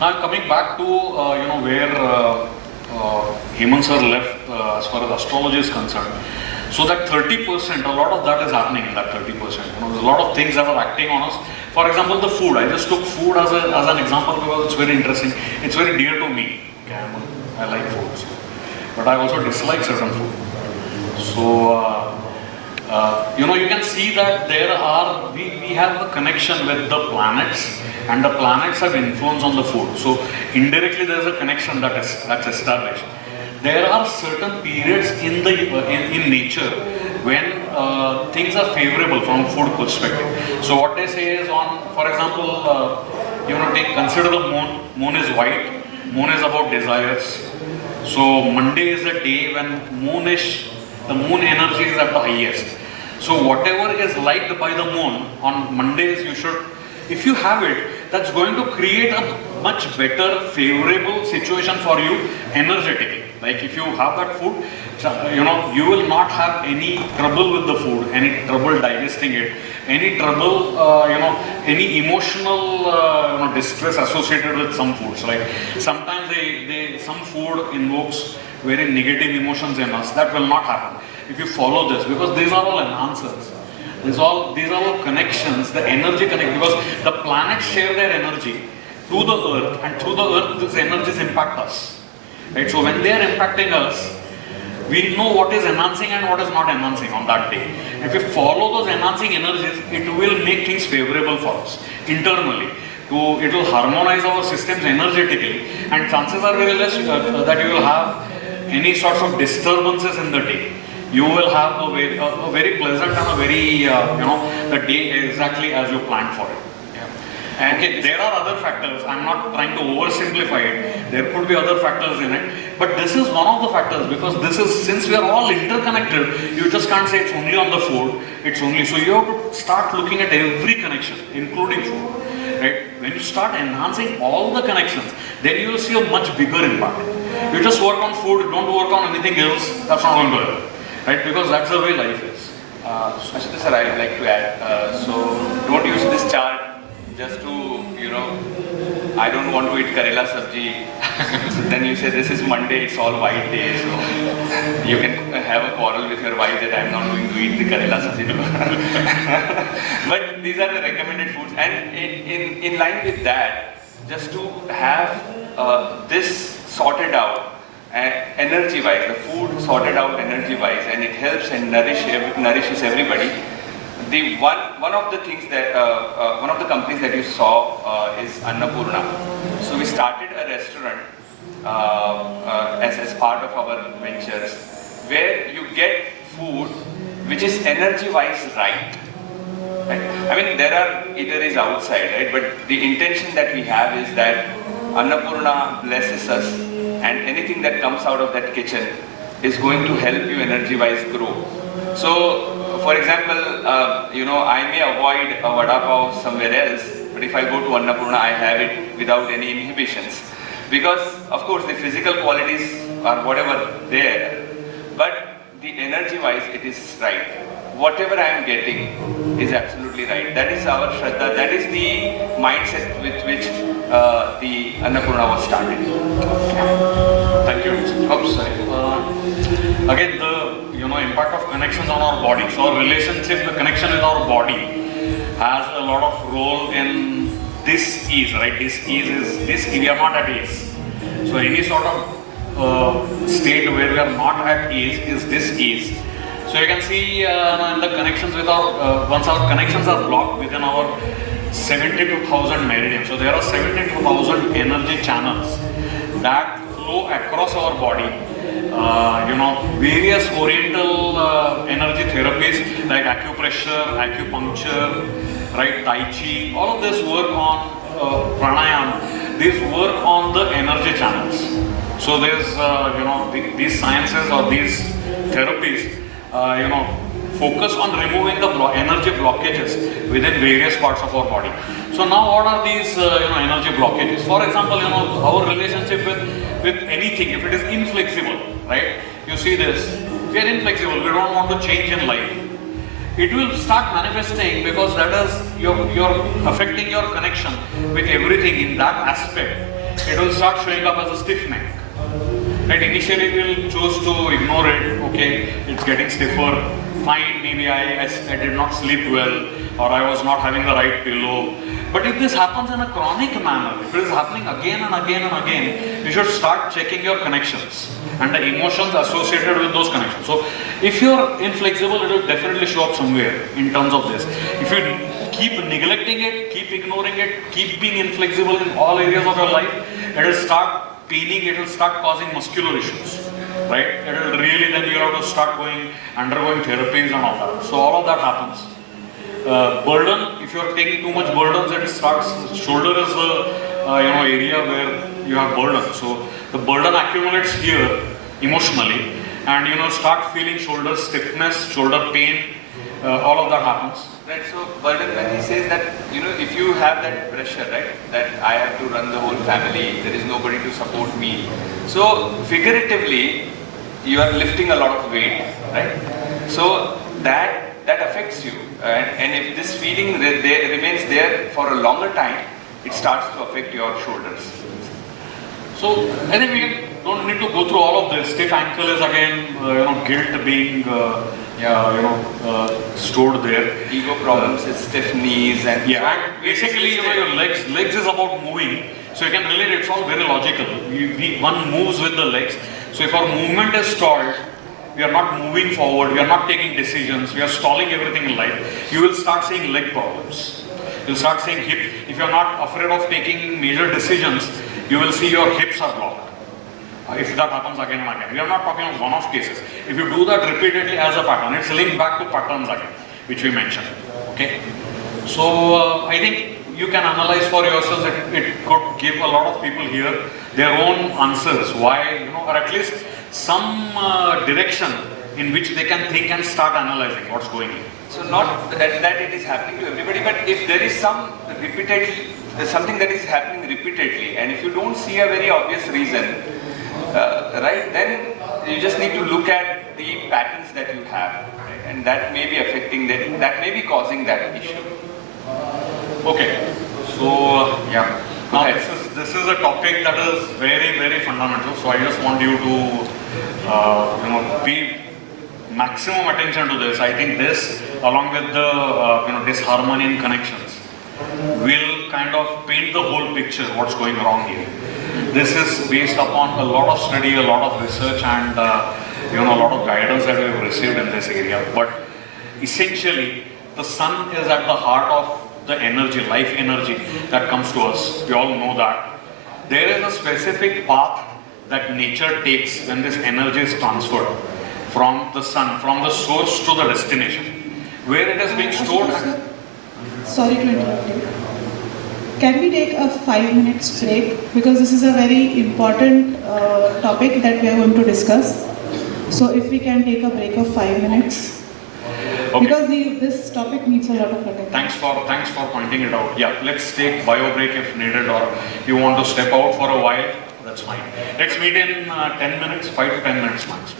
Now coming back to where Hemant sir left as far as astrology is concerned. So that 30%, a lot of that is happening in that 30%. There's a lot of things that are acting on us. For example, the food. I just took food as an example because it's very interesting. It's very dear to me. Okay, I like food, but I also dislike certain food. So you can see that we have a connection with the planets, and the planets have influence on the food. So indirectly there is a connection that's established. There are certain periods in nature when things are favorable from a food perspective. So what they say is, for example, consider the moon. Moon is white. Moon is about desires. So Monday is the day when the moon energy is at the highest. So whatever is liked by the moon on Mondays, if you have it, that's going to create a much better, favorable situation for you energetically. Like if you have that food, you will not have any trouble with the food, any trouble digesting it, any trouble, any emotional distress associated with some foods. Like sometimes some food invokes very negative emotions in us. That will not happen if you follow this, because these are all enhancers. These are all connections, the energy connect, because the planets share their energy to the earth, and through the earth these energies impact us. Right? So when they are impacting us, we know what is enhancing and what is not enhancing on that day. If we follow those enhancing energies, it will make things favorable for us internally. It will harmonize our systems energetically, and chances are very less that you will have any sorts of disturbances in the day. You will have a very pleasant and a very, the day exactly as you planned for it. And okay, there are other factors. I'm not trying to oversimplify it. There could be other factors in it, but this is one of the factors, because since we are all interconnected, you just can't say it's only on the food. So you have to start looking at every connection, including food. Right? When you start enhancing all the connections, then you will see a much bigger impact. You just work on food, don't work on anything else. That's not going to help, right? Because that's the way life is. Ashita sir, I would like to add. So don't use this chart just to, I don't want to eat Karela sabji. So then you say this is Monday, it's all white day. So you can have a quarrel with your wife that I'm not going to eat the Karela sabji. But these are the recommended foods. And in line with that, just to have this sorted out, energy-wise, the food sorted out energy-wise, and it helps and nourishes everybody. One of the things that one of the companies that you saw is Annapurna. So we started a restaurant as part of our ventures, where you get food which is energy-wise right. I mean, there are eateries outside, right? But the intention that we have is that Annapurna blesses us, and anything that comes out of that kitchen is going to help you energy-wise grow. So, for example, I may avoid a vada pav somewhere else, but if I go to Annapurna, I have it without any inhibitions. Because, of course, the physical qualities are whatever there, but the energy-wise, it is right. Whatever I am getting is absolutely right. That is our Shraddha, that is the mindset with which the Annapurna was started. Thank you. Oh, sorry. Again, the impact of connections on our body. So our relationship, the connection with our body has a lot of role in this ease, right? This we are not at ease. So any sort of state where we are not at ease is this ease. So you can see in the connections with once our connections are blocked within our 72,000 meridians. So there are 72,000 energy channels that flow across our body. Various oriental energy therapies like acupressure, acupuncture, right, tai chi, all of this work on pranayama. These work on the energy channels. So there's these sciences or these therapies focus on removing the energy blockages within various parts of our body. So now what are these energy blockages? For example, our relationship with anything, if it is inflexible, right? You see this, we are inflexible, we don't want to change in life. it will start manifesting, because that is you're affecting your connection with everything in that aspect. It will start showing up as a stiff neck. Right? Initially we'll choose to ignore it. Okay, it's getting stiffer. Fine, maybe I did not sleep well, or I was not having the right pillow. But if this happens in a chronic manner, if it is happening again and again and again, you should start checking your connections and the emotions associated with those connections. So if you're inflexible, it will definitely show up somewhere in terms of this. If you keep neglecting it, keep ignoring it, keep being inflexible in all areas of your life, it will start paining, it will start causing muscular issues. Right? It will really, then you have to start undergoing therapies and all that. So all of that happens. Burden, if you are taking too much burdens, it starts, shoulder is the area where you have burden. So the burden accumulates here emotionally, and start feeling shoulder stiffness, shoulder pain, all of that happens. Right, so burden, when he says that, if you have that pressure, right, that I have to run the whole family, there is nobody to support me. So figuratively, you are lifting a lot of weight, right? So that affects you, and if this feeling remains there for a longer time, it starts to affect your shoulders. So I think we don't need to go through all of this. Stiff ankle is again, guilt being, stored there. Ego problems is stiff knees and and basically, your legs is about moving. So you can relate. It's all very logical. One moves with the legs. So if our movement is stalled, we are not moving forward, we are not taking decisions, we are stalling everything in life, you will start seeing leg problems. You'll start seeing hip. If you are not afraid of taking major decisions, you will see your hips are blocked. If that happens again and again. We are not talking of one-off cases. If you do that repeatedly as a pattern, it's linked back to patterns again, which we mentioned. Okay? So I think you can analyze for yourselves. It could give a lot of people here their own answers. Why, or at least some direction in which they can think and start analyzing what's going on. So not that it is happening to everybody, but if there is something that is happening repeatedly, and if you don't see a very obvious reason, right, then you just need to look at the patterns that you have, right, and that may be affecting that may be causing that issue. Okay, so now this is a topic that is very, very fundamental. So I just want you to pay maximum attention to this. I think this, along with the disharmony in connections, will kind of paint the whole picture what's going wrong here. This is based upon a lot of study, a lot of research, and a lot of guidance that we have received in this area. But essentially, the sun is at the heart of the energy, life energy that comes to us. We all know that. There is a specific path that nature takes when this energy is transferred from the sun, from the source to the destination, where it is being stored. Sorry to interrupt you. Can we take a 5 minutes break? Because this is a very important topic that we are going to discuss. So if we can take a break of 5 minutes. Okay. Because this topic needs a lot of attention. Thanks for pointing it out. Yeah, let's take bio break if needed, or you want to step out for a while, that's fine. Let's meet in 10 minutes, 5 to 10 minutes max.